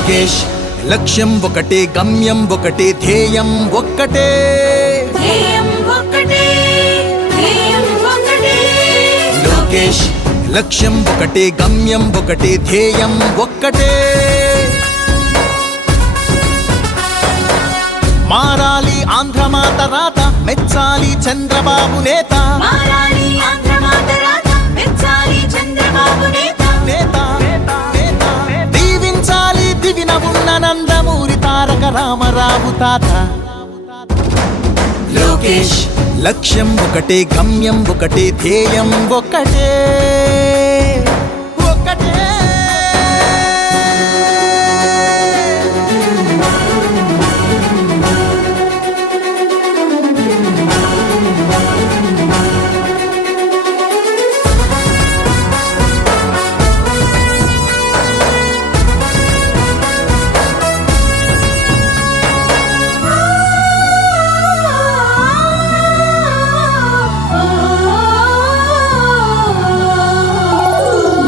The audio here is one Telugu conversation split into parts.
లోకేష్ లక్ష్యం ఒకటే, గమ్యం ఒకటే, ధ్యేయం ఒక్కటే. లోకేష్ లక్ష్యం ఒకటే, గమ్యం ఒకటే, ధ్యేయం ఒక్కటే. మారాలి ఆంధ్రమాత రాత, మెచ్చాలి చంద్రబాబు నేత. దీవించాలి దివిన ఉన్న నందమూరి తారక రామారావు తాత. లోకేష్ లక్ష్యం ఒకటే, గమ్యం ఒకటే, ధ్యేయం ఒకటే.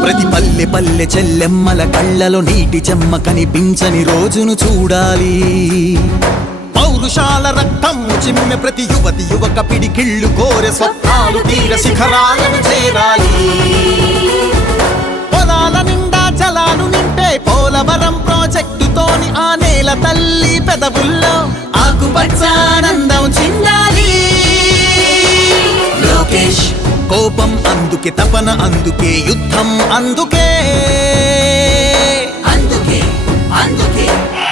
ప్రతి పల్లె పల్లె చెల్లెమ్మల కళ్ళలో నీటి చెమ్మ కనిపించని రోజును చూడాలి. పౌరుషాల రక్తము చిమ్మె ప్రతి యువతి యువక పిడికిళ్ళు కోరె స్వప్నాలు తీర శిఖరాలను చేరాలి. పొలాల నిండా జలాలు నింపే పోలవరం ప్రాజెక్టుతోని ఆ నేల తల్లి పెదవుల్లో ఆకుపచ్చానందం చిందాలి. లోకేష్ కోపం అందుకే, తపన అందుకే, యుద్ధం అందుకే.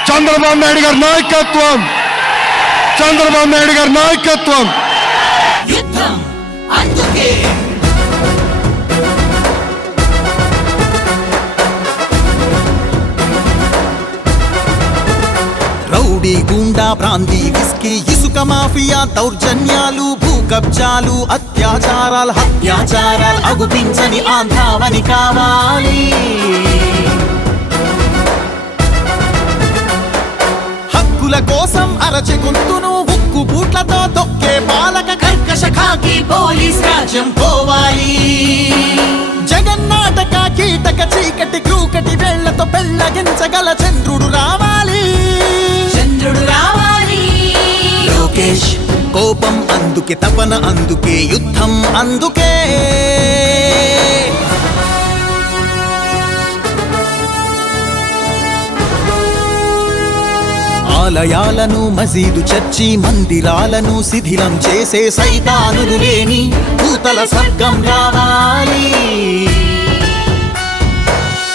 చంద్రబాబు నాయుడు గారి నాయకత్వం, చంద్రబాబు నాయుడు గారి నాయకత్వం, యుద్ధం అందుకే. రౌడీ గూండా ప్రాంతీ విస్కీ ఇసుక మాఫియా దౌర్జన్యాలు భూ కబ్జాలు అత్యాచారాలు హత్యాచారాలు అగుపించని ఆంధ్రావని కావాలి. హక్కుల కోసం అరచె గొంతును ఉక్కు బూట్లతో తొక్కే పాలక కర్కశ ఖాకీ పోలీస్ రాజ్యం పోవాలి. జగన్నాటక కీటక చీకటి క్రూకటి వేళ్లతో పెళ్ళగించగల చంద్రుడు రావాలి. లోకేష్ కోపం అందుకే, తపన అందుకే, యుద్ధం అందుకే. ఆలయాలను మసీదు చర్చి మందిరాలను శిథిలం చేసే సైతానులు లేని భూతల స్వర్గం రావాలి.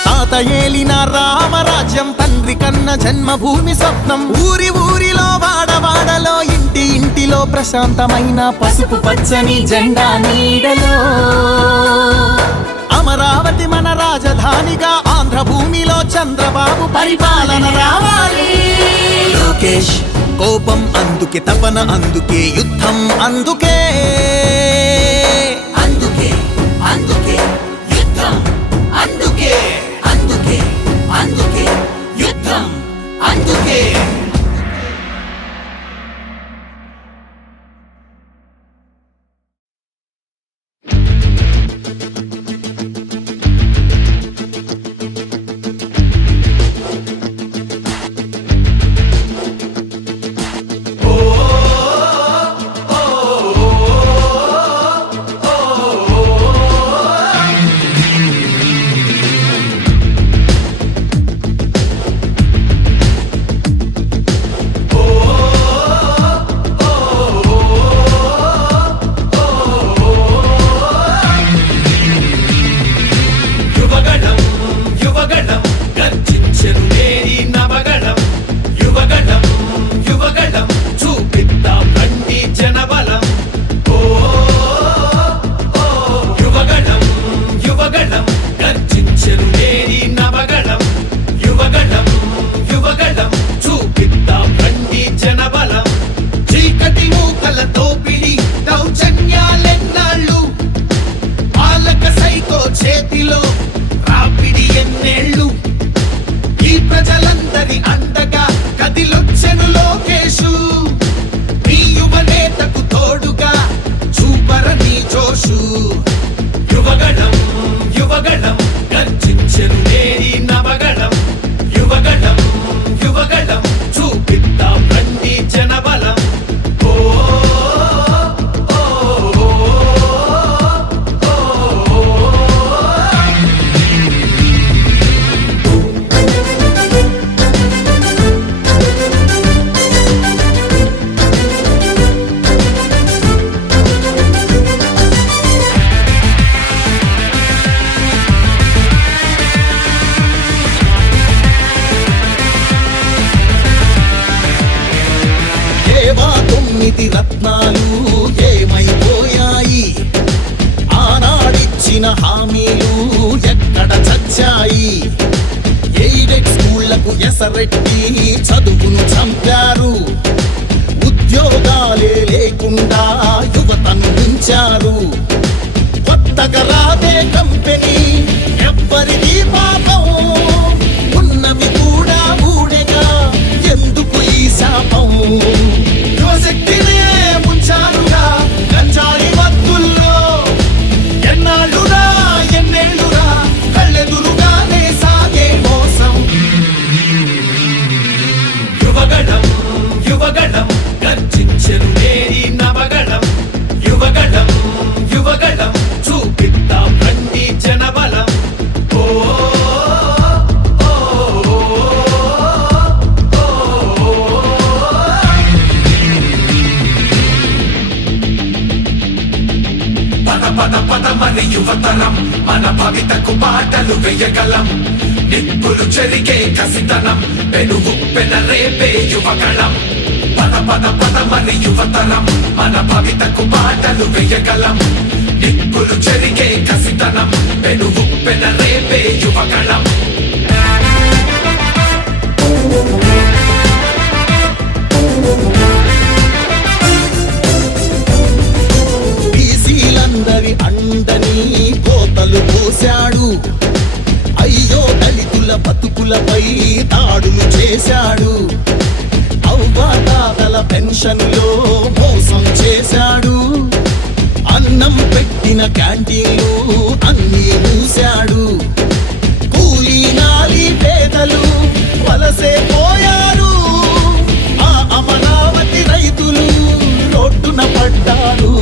తాత ఏలిన రామరాజ్యం తండ్రి కన్న జన్మభూమి స్వప్నం. ఊరి ఊరిలో వాడవాడలో ఇంటి ఇంటిలో ప్రశాంతమైన పసుపు పచ్చని జెండా నీడలో. అమరావతి మన రాజధానిగా ఆంధ్ర భూమిలో చంద్రబాబు పరిపాలన రావాలి. లోకేష్ కోపం అందుకే, తపన అందుకే, యుద్ధం అందుకే. అందుకే అందుకే యుద్ధం అందుకే. అందుకే అందుకే యుద్ధం అందుకే. ఇచ్చిన హామీలు ఎక్కడ చచ్చాయి? ఎయిడెడ్ స్కూళ్లకు ఎసరెట్టి చదువును చంపారు. ఉద్యోగాలే లేకుండా యువతను ఉంచారు. కొత్తగా రాదే కంపెనీ ఎవ్వరిది పాపం, ఉన్నవి కూడా ఊడెగా ఎందుకు ఈ శాపం? యువశక్తినే ముంచారుగా గంజాయి మత్తుల్లో, ఎన్నాళ్ళురా ఎన్నేళ్ళురా కళ్ళెదురుగానే సాగే మోసం. యువగళం యువగళం గర్జించెను నేరి నవగళం. యువగళం యువగళం చూపిద్దాం రండి జనబలం. ఓ పద మన యువతరం, మన భవితకు బాటలు వేయగలం. నిప్పులు చెరిగే కసితనం, పెనుగు పెనరేపే యువగళం. పద మన యువతరం, మన భవితకు బాటలు వేయగలం. నిప్పులు చెరిగే కసితనం, పెనుగు పెనరేపే యువగళం. బీసీలందరి అండని కోతలు పోశాడు. అయ్యో దళితుల బతుకులపై దాడులు చేశాడు. అవ్వాతాతల పెన్షన్లో మోసం చేశాడు. అన్నం పెట్టిన క్యాంటీన్లు అన్నీ మూశాడు. కూలీ నాలి పేదలు వలసే పోయారు. ఆ అమరావతి రైతులు రోడ్డున పడ్డారు.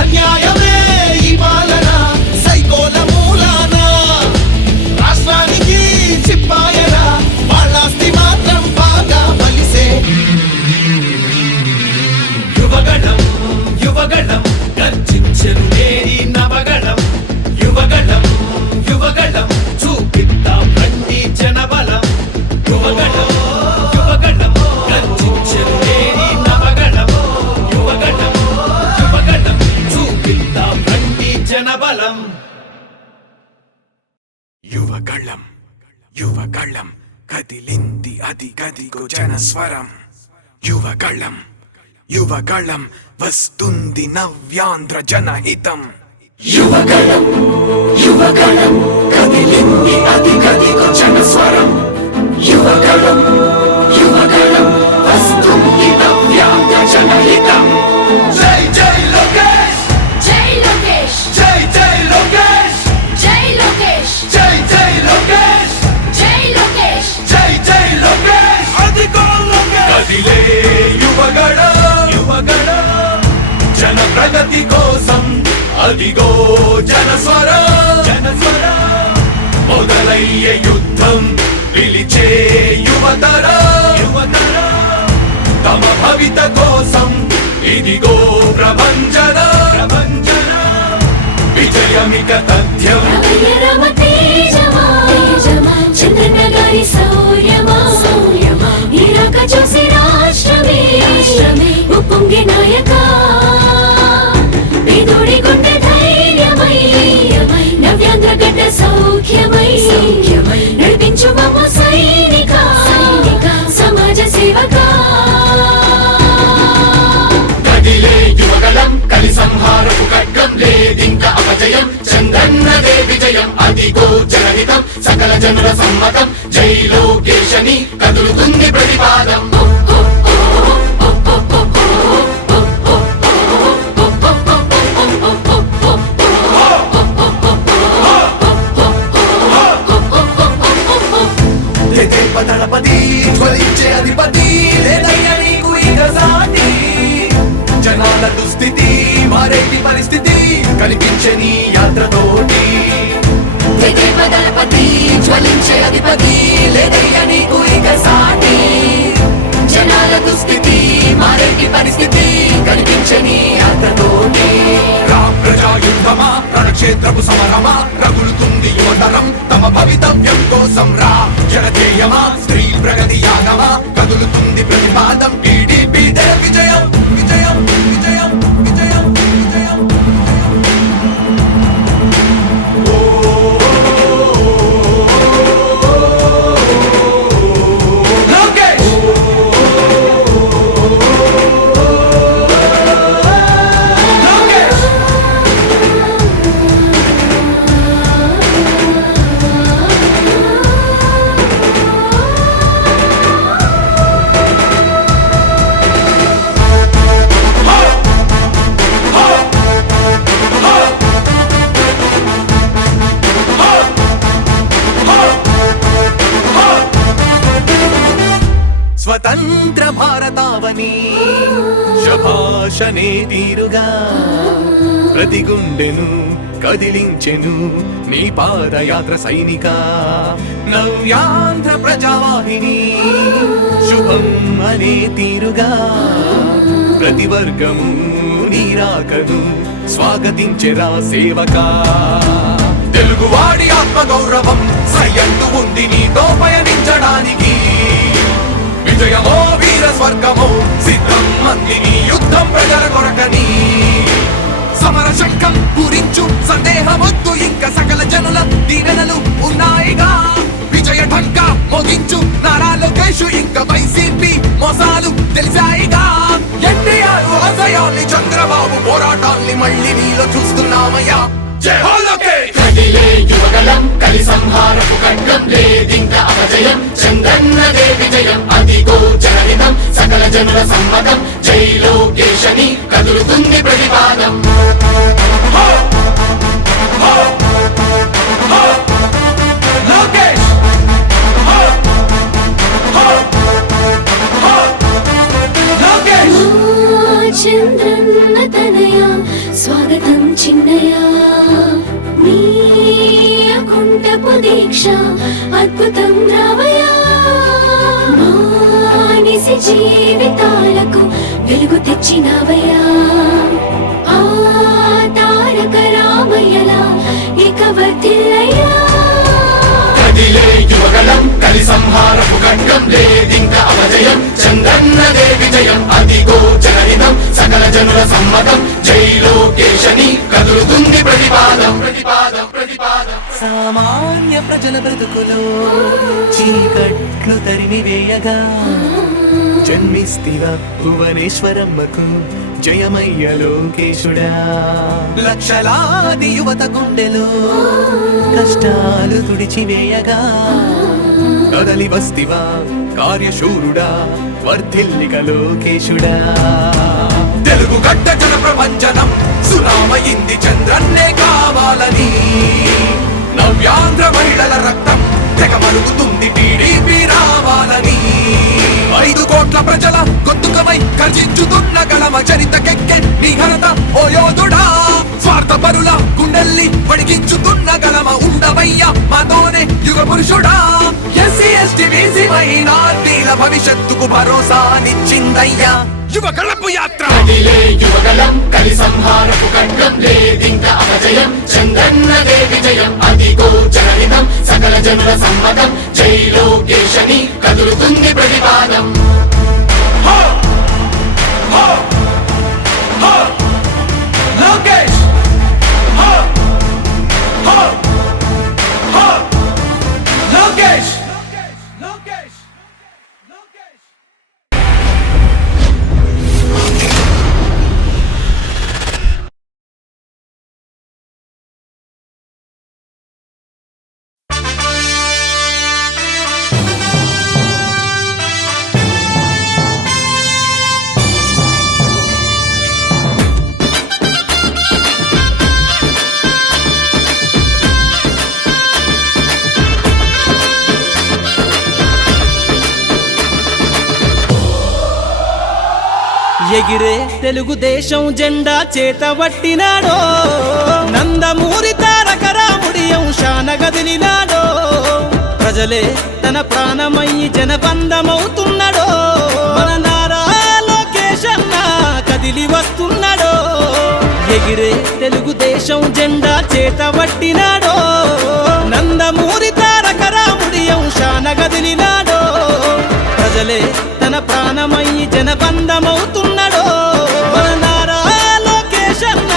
అన్యాయమే ఈ పాలన సైకోల మూలాన, రాష్ట్రానికి చిప్పాయరా వాళ్ళాస్తి మాత్రం బాగా బలిసే. యువగళం యువగళం గర్జించెను నేరి నవగళం. యువగళం యువగళం చూపిద్దాం రండి జనబలం. యువగళం యువగళం గర్జించెను నేరి నవగళం. యువగళం యువగళం చూపిద్దాం రండి జనబలం. యువగళం యువగళం కదిలింది అది గదిగో జనస్వరం. యువగళం యువగళం వస్తుంది నవ్యాంధ్ర జనహితం. యువగళం యువగళం కదిలింది అది గదిగో జనస్వరం. యువగళం యువగళం వస్తుంది నవ్యాంధ్ర జనహితం. జై జై లోకేష్, జై లోకేష్, జై జై లోకేష్, జై లోకేష్, జై జై లోకేష్, జై లోకేష్, జై జై లోకేష్. అదిగో లోకేష్ కదిలే యువగళం యువగళం జన ప్రగతి కోసం అదిగో జనస్వరం. జనస్వరం మొదలయ్యే యుద్ధం పిలిచే యువతరం. యువతరం తమ భవిత కోసం ఇదిగో ప్రభంజనం. ప్రభంజనం విజయమిక తథ్యం. రమయ్య రమ తేజమా, చంద్రన్న గారి శౌర్యమా, నీరాక చూసి రాష్ట్రమే ఉప్పొంగే నాయక. పేదోడి గుండె ధైర్యమై, నవ్యాంధ్ర గడ్డ సౌఖ్యమై, నడిపించు మమ్ము సైనిక, సమాజ సేవక. కదిలే యువగళం కలి సంహారపు ఖడ్గం, లేదింక అపజయం చంద్రన్నదే విజయం. అదిగో జనహితం సకల జనుల సమ్మతం. జై లోకేశని కదులుతుంది ప్రతిపాదం. దళపతి జ్వలించే అధిపతి, లేదయ్యా నీకు ఇక సాటి. జనాల దుస్థితి మారేటి పరిస్థితి కనిపించే నీ యాత్రతోటి. దళపతి జ్వలించే అధిపతి, లేదయ్యా నీకు ఇక సాటి. జనాల దుస్థితి మారేటి పరిస్థితి కనిపించే నీ యాత్రతోటి. ప్రజాయుద్ధమా రణక్షేత్రపు సమరమా, రగులుతుంది యువతరం తమ భవితవ్యం కోసం. రా జనజేయమా స్త్రీ ప్రగతి యాగమా, కదులుతుంది ప్రతిపాదం. టీడీపీ విజయం విజయం విజయం విజయం విజయం. అనే తీరుగా ప్రతి గుండెను కదిలించెను నీ పాదయాత్ర సైనిక నవ్యాంధ్ర ప్రజావాహిని శుభం అనే తీరుగా ప్రతి వర్గము నీ రాకను స్వాగతించెరా సేవకా తెలుగువాడి ఆత్మ గౌరవం సయ్యంటూ ఉంది నీతో పయనించడానికి విజయమో వీర స్వర్గమో సిద్ధం మందిని యుద్ధం ప్రజల కొరకని సమర శంఖం పూరించు సందేహమొద్దు ఇంకా సకల జనుల దీవెనలు ఉన్నాయిగా విజయ ఢంక మోగించు నారా లోకేష్ ఇంకా వైసీపీ మోసాలు తెలిసాయిగా ఎన్టీఆర్ ఆశయాల్ని చంద్రబాబు పోరాటాల్ని మళ్ళీ నీలో చూస్తున్నామయ్యా జై హో లోకేష్ కదిలే యువగలం కలి సంహారపు ఖడ్గం లేదింక అపజయం చంద్రన్నదే విజయం అదిగో జనహితం సకల జనుల సమ్మతం జై లోకేశని కదులుతుంది ప్రతిపాదం లోకేష్ లోకేష్ చంద్రన్న తనయ స్వాగతం చిన్నయ నీ అకుంఠపు దీక్ష అద్భుతం రావయ్యా మానిసి జీవితాలకు వెలుగు తెచ్చినవయ్యా ఆ తారక రామయ్యలా ఇక వర్ధిల్లయ్యా కదిలే యువగలం కలి సంహారపు ఖడ్గం లేదింక అపజయం చంద్రన్నదే విజయం అదిగో జనహితం సకల జనుల సమ్మతం జై లోకేశని కదులుతుంది ప్రతిపాదం ప్రతిపాదం ప్రతిపాదం సామాన్య ప్రజల బ్రతుకులో చీకట్లు తరిమి వేయగా జన్మిస్తివ భువనేశ్వరమ్మకు జయమయ్య లోకేశుడా లక్షలాది యువత గుండెలో కష్టాలు తుడిచివేయగా కదలి వస్తివా కార్యశూరుడా వర్ధిల్లిక లోకేశుడా తెలుగు గడ్డ జన ప్రపంచనం సునామయింది చంద్రన్నే కావాలని నవ్యాంధ్ర మహిళల రక్తం తెగ మరుగుతుంది టీడీపీ రావాలని 5 కోట్ల ప్రజల గొంతుకమై గర్జించుతున్న గళమ చరితకెక్కె నీ ఘనత ఓ యోధుడా స్వార్థ పరుల గుండెల్ని వడికించుతున్న గళమ ఉండవయ్య మాతోనే యుగ పురుషుడా ఎస్సీ ఎస్టీ బీసీ మైనార్టీల భవిష్యత్తుకు భరోసానిచ్చిందయ్యా యువ గళపు యాత్ర కదిలే యువగలం కలి సంహారపు ఖడ్గం లేదింక అపజయం చంద్రన్నదే విజయం అదిగో జనహితం సకల జనుల సమ్మతం జై లోకేశని కదులుతుంది ప్రతిపాదం లోకేష్ లోకేష్ లోకేష్ లోకేష్ ఎగిరే తెలుగుదేశం జెండా చేతబట్టినాడో నందమూరి తారక రాముడి అంశాన గదిలినాడో ప్రజలే తన ప్రాణమయ్యి జనబంధమవుతున్నాడో మన నారా లోకేష్ అన్న కదిలి వస్తున్నాడో ఎగిరే తెలుగుదేశం జెండా చేతబట్టినాడో నందమూరి తారక రాముడి అంశాన గదిలినాడో ప్రజలే తన ప్రాణమయ్యి జనబంధమవుతున్నాడో మన నారా లోకేష్ అన్న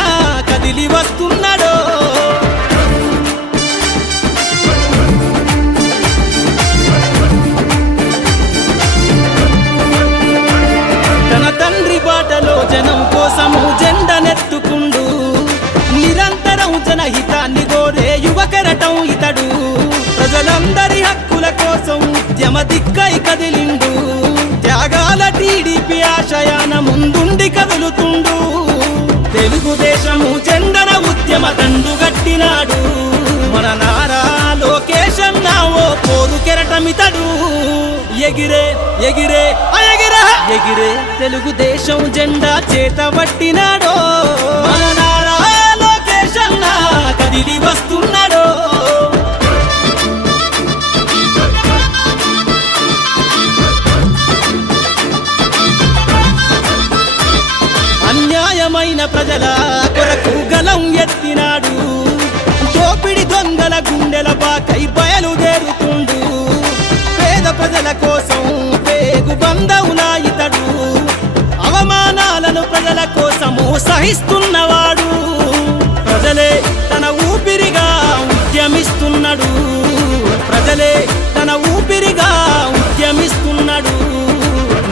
కదిలి వస్తున్నాడో తన తండ్రి బాటలో జనం కోసము జెండనెత్తుకుండు నిరంతరం జనహితాన్ని కోరే యువకరటం ఇతడు ప్రజలందరి హక్కుల కోసం ఉద్యమ దిక్కై కదిలిండు త్యాగాల టీడీపీ ఆశయాన ముందుండి కదులుతుండు తెలుగుదేశము జెండన ఉద్యమ దండు గట్టినాడు మన నారా లోకేష్ అన్న ఓ పోరు కెరటమితడు ఎగిరే ఎగిరే ఎగిరే ఎగిరే తెలుగుదేశం జెండా చేతబట్టినాడో మన నారా లోకేష్ అన్న కదిలి వస్తున్నాడో. అన్యాయమైన ప్రజల కొరకు గలం ఎత్తినాడు, దోపిడి దొంగల గుండెల బాకై బయలుదేరుతుండు. పేద ప్రజల కోసం పేగు బంధవులా ఇతడు, అవమానాలను ప్రజల కోసము సహిస్తున్నవాడు. ప్రజలే తన ఊపిరిగా ఉద్యమిస్తున్నాడు, ప్రజలే తన ఊపిరిగా ఉద్యమిస్తున్నాడు.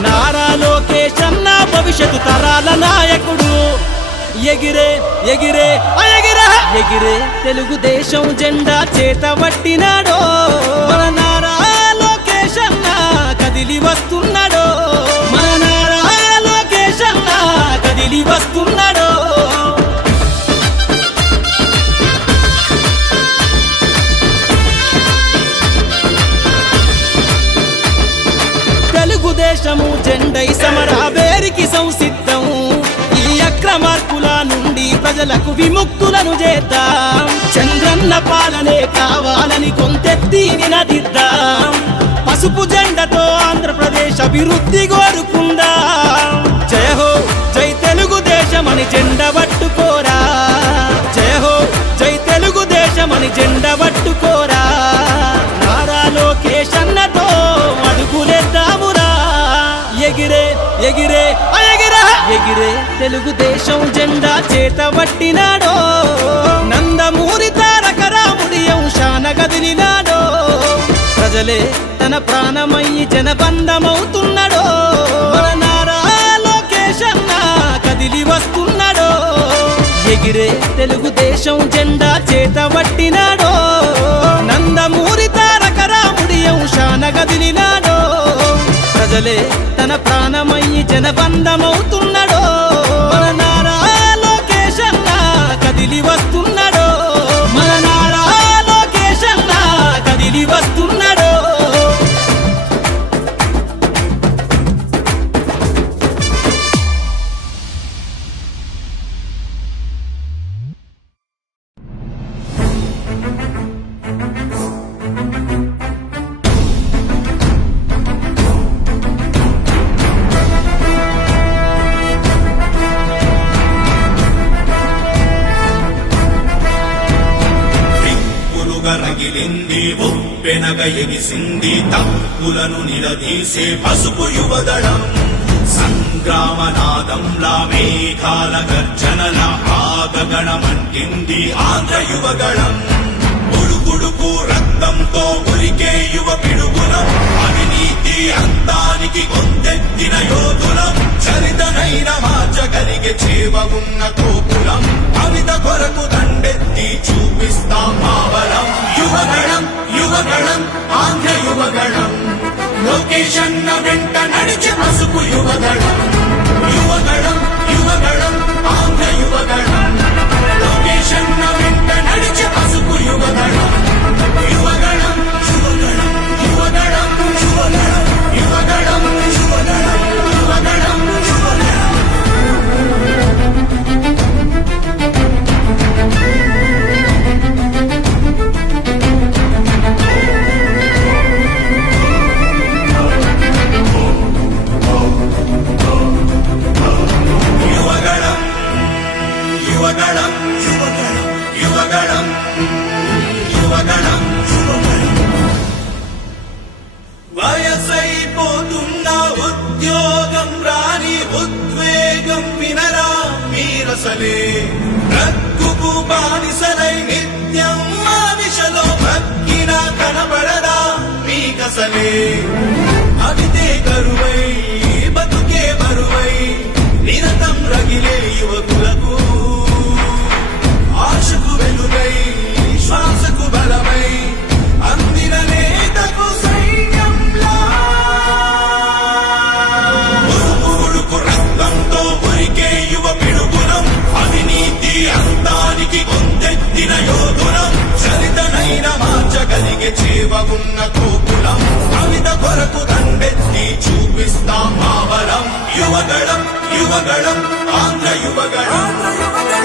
నారా లోకేష్ అన్న భవిష్యత్తు తరాల నాయకుడు. ఎగిరే ఎగిరే ఎగిరే ఎగిరే తెలుగుదేశం జెండా చేతబట్టినాడో మన నారా లోకేష్ అన్న కదిలి వస్తున్నాడో. మన నారా లోకేష్ అన్న కదిలి వస్తున్నాడో. తెలుగుదేశము జెండై సమరావేరికి సంసిద్ధం, ఈ అక్రమార్కుల నుండి ప్రజలకు విముక్తులను చేద్దాం. చంద్రన్న పాలనే కావాలని కొంతెత్తి నినదిద్దాం, పసుపు జెండతో ఆంధ్రప్రదేశ్ అభివృద్ధి కోరుకుందాం. జయ హో జై తెలుగుదేశం అని జెండ పట్టుకోరా, జయ హో జై తెలుగుదేశం అని జెండ పట్టుకోరా. నారా లోకేష్ అన్నతో అడుగులేద్దామురా. ఎగిరే ఎగిరే ఎగిరే ఎగిరే తెలుగుదేశం జెండా చేతబట్టినాడో, నందమూరి తారక రాముడి అంశాన కదిలినాడో. ప్రజలే తన ప్రాణమయ్యి జనబంధమవుతున్నాడో, మన నారా లోకేష్ అన్న కదిలి వస్తున్నాడో. ఎగిరే తెలుగుదేశం జెండా చేతబట్టినాడో, నందమూరి తారక రాముడి అంశాన కదిలినాడో. ప్రజలే తన ప్రాణమయ్యి జనబంధమవుతున్నాడో, మన నారా లోకేష్ అన్న కదిలి వస్తున్నాడో. మన నారా లోకేష్ అన్న కదిలి వస్తున్నాడో. రగిలింది ఉప్పెనగ ఎగిసింది, తప్పులను నిలదీసే పసుపు యువదళం. సంగ్రామనాదంలా మేఘాల గర్జనల ఆగగణమంటింది ఆంధ్ర యువగళం. ఉడుకుడుకు రక్తంతో ఉరికే యువ పిడుగులం, అవినీతి అంతానికి గొంతెత్తిన యోధులం. చరితనైన మార్చగలిగే చేవ ఉన్న కోపులం, అమిత కొరకు దండెత్తి చూపిస్తాం మావలం. యువగళం యువగళం ఆంధ్ర యువగళం, లోకేష్ అన్న వెంట నడిచే పసుపు యువగళం. యువగళం యువగళం ఆంధ్ర యువగళం, లోకేష్ అన్న వెంట నడిచే పసుపు యువగళం. యువగళం యువగళం యువగళం యువగళం యువగళం యువగళం యువగళం యువగళం. యువగళం యువగళం యువగళం యువగళం యువగళం. వయసైపోతున్న ఉద్యోగం రాని ఉద్వేగం వినరా మీరసలే. రక్కుకు బానిసలై నిత్యం మానిషలో భక్కినా కనబడదా మీకసలే. అవితే కరువై బతుకే బరువై నిరతం రగిలే యువకులకు, ఆశకు వెలుగై శ్వాసకు బలమై అందిన నేతకు సైన్యంలా. ఉడుకు రక్తంతో ఉరికే యువ పిడుగులం, అవినీతి అంతానికి గొంతెత్తిన యోధులం. చరితనైన మార్చగలిగే చేవ ఉన్న కోపులం, అమిత కొరకు దండెత్తి చూపిస్తాం మావలం. యువగళం యువగళం ఆంధ్ర యువగళం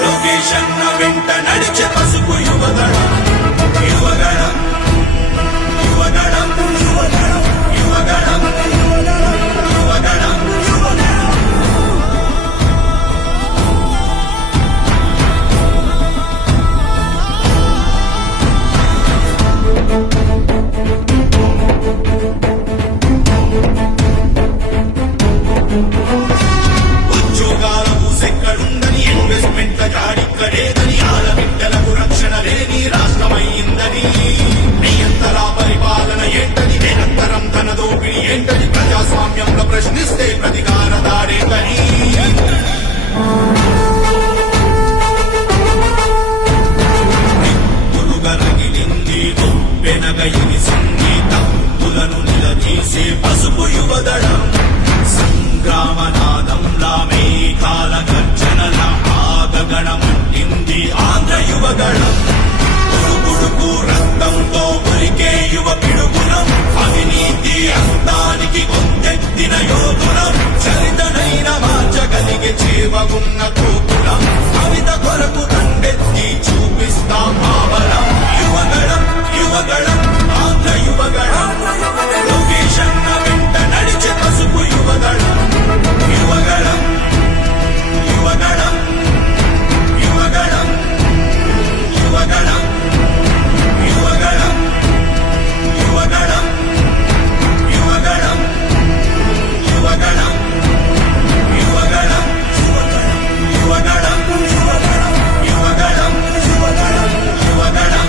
లోకేశన్న వెంట నడిచే పసుపు యువగళం యువగళం యువగళం యువగళం యువగళం యువగళం ఉద్యోగాల ఊసెక్కడుందని ఇన్వెస్ట్మెంట్ల జాడిక్కడేదని ఆడబిడ్డలకు రక్షణ లేని రాష్ట్రమైందని నియంతర పరిపాలన ఏంటని నిరంతరం తన దోపిడి ఏంటని ప్రజాస్వామ్యంలో ప్రశ్నిస్తే ప్రతికార దాడేంటని రగిలింది వెనగయిని సంగీతం తులను నిలదీసే పసుపు యువదళం సంగ్రామనాదంలా మేఘాల గర్జనల ఆగగణమంటింది ఆంధ్ర యువగళం ఉడుకు రక్తంతో ఉరికే యువ పిడుగునం అవినీతి అంతానికి కొందెత్తిన యోధులం చరితనైన మార్చగలిగే చేవగున్న కోపులం కవిత కొరకు దండెత్తి చూపిస్తాం భావలం యువగళం యువగళం ఆంధ్ర యువగళం లోకేశన్న వెంట నడిచే పసుపు యువగళం యువగళం యువగళం యువగళం యువగళం యువగళం యువగళం యువగళం యువగళం యువగళం యువగళం యువగళం యువగళం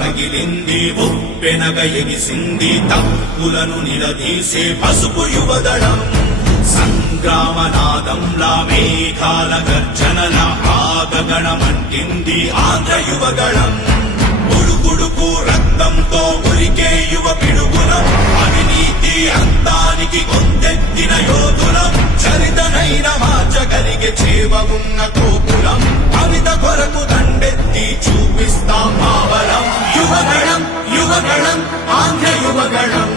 రగిలింది ఉప్పెనగ ఎగిసింది తప్పులను నిలదీసే పసుపు యువదళం సంగ్రామనాదంలా మేఘాల గర్జనల ఆగగణమంటింది ఆంధ్ర యువగళం ఉడుకుడుకు రక్తంతో ఉరికే యువ పిడుగులం అవినీతి అంతానికి కొందెత్తిన యోధులం చరితనైన మార్చగలిగే చేవగున్న కోపులం కవిత కొరకు దండెత్తి చూపిస్తాం భావలం యువగళం యువగళం ఆంధ్ర యువగళం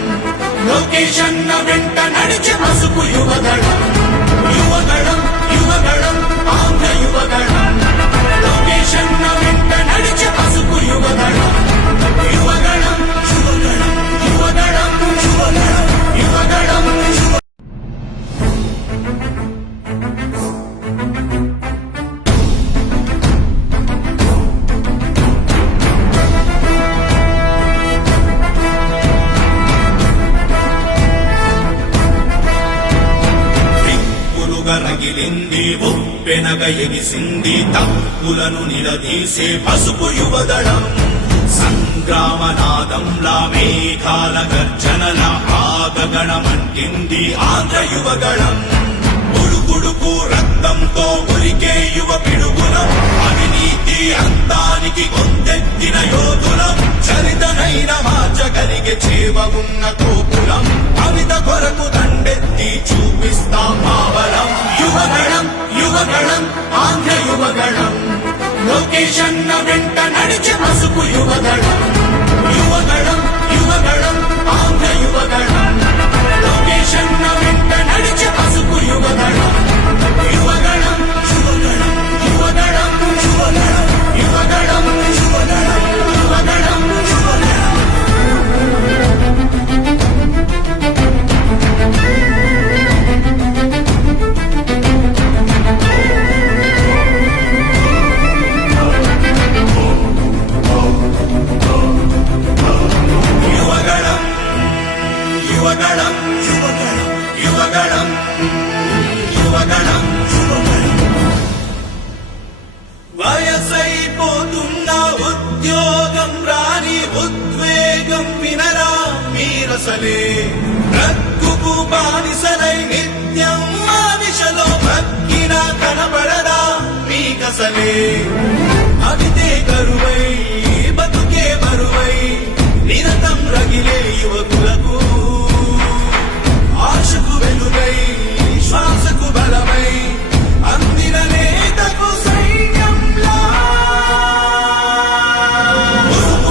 లోకేశన్న వెంట నడిచే పసుపు యువగళం యువగళం యువగళం ఆంధ్ర యువగళం లోకేశన్న వెంట నడిచే పసుపు యువగళం యువగళం యువగళం యువగళం యువగళం యువగళం రగిలింది ఉప్పెనగ ఎగిసింది తప్పులను నిలదీసే పసుపు యువదళం సంగ్రామనాదంలా మేఘాల గర్జనల ఆగగణమంటింది ఆంధ్ర యువగళం ఉడుకుడుకు రక్తంతో ఉరికే యువ పిడుగులం అవినీతి అంతానికి కొందెత్తిన యోధులం చరితనైన మార్చగలిగే చేవగున్న కోపులం కవిత కొరకు దండెత్తి చూపిస్తాం భావలం యువగళం యువగళం ఆంధ్ర యువగళం లోకేశన్న వెంట నడిచే పసుపు యువగళం యువగళం యువగళం ఆంధ్ర యువగళం లోకేశన్న వెంట నడిచే పసుపు యువగళం యువగళం యువగళం యువగళం యువగళం యువగళం యువగళం యువగళం యువగళం కసలే రక్కుకు బానిసలై నిత్యం మానిషలో భక్కిన కనబడదా మీ కసలే అవితే కరువై బతుకే బరువై నిరతం రగిలే యువకులకు ఆశకు వెలుగై శ్వాసకు బలమై అందిన నేతకు సైన్యంలా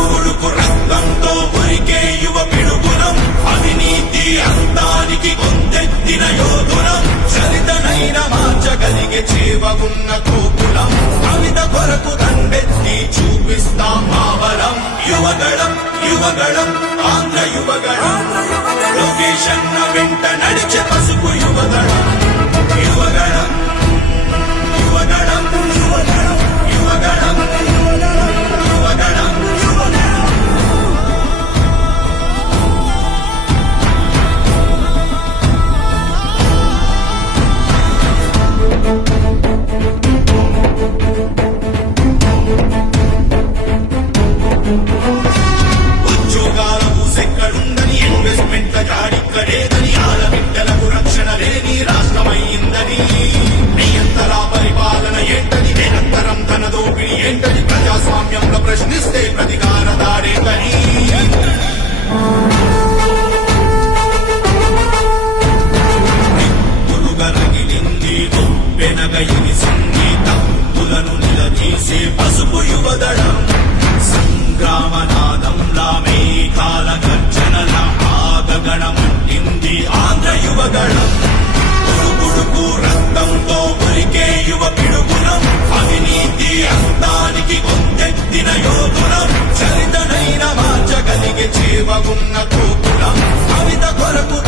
ఉడుకు రక్తంతో ఉరికే యువ పిడుగునం అవినీతి అంతానికి కొందెత్తిన యోధునం చరితనైన మార్చగలిగే చేవ ఉన్న కోపులం కవిత కొరకు దండెత్తి చూపిస్తాం మావరం యువగళం యువగళం ఆంధ్ర యువగళం లొకేషన్ వెంట నడిచే పసుపు యువగళం యువగళం యువగళం యువగళం యువగళం యువగళం యువగళం ఉద్యోగాల ఊసెక్కడుందని ఇన్వెస్ట్మెంట్ల జాడిక్కడేదని ఆడబిడ్డలకు రక్షణ లేని రాష్ట్రమయ్యిందని నియంతరా పరిపాలన ఏంటని నిరంతరం తన దోపిడి ఏంటని ప్రజాస్వామ్యంలో ప్రశ్నిస్తే ప్రతికార దాడేంటని రగిలింది వెనక ఇది సంగీతం పులను నిలదీసే పసుపు యువదళం సంగ్రామనాదంలా మేఘాల గర్జనల ఆగగణమంటింది ఆంధ్ర యువగళం ఉడుకు రక్తంతో ఉరికే యువ పిడుగులం అవినీతి అంతానికి కొందెత్తిన యోధులం చరితనైన మార్చగలిగే చేవ ఉన్న కోపులం కవిత కొరకు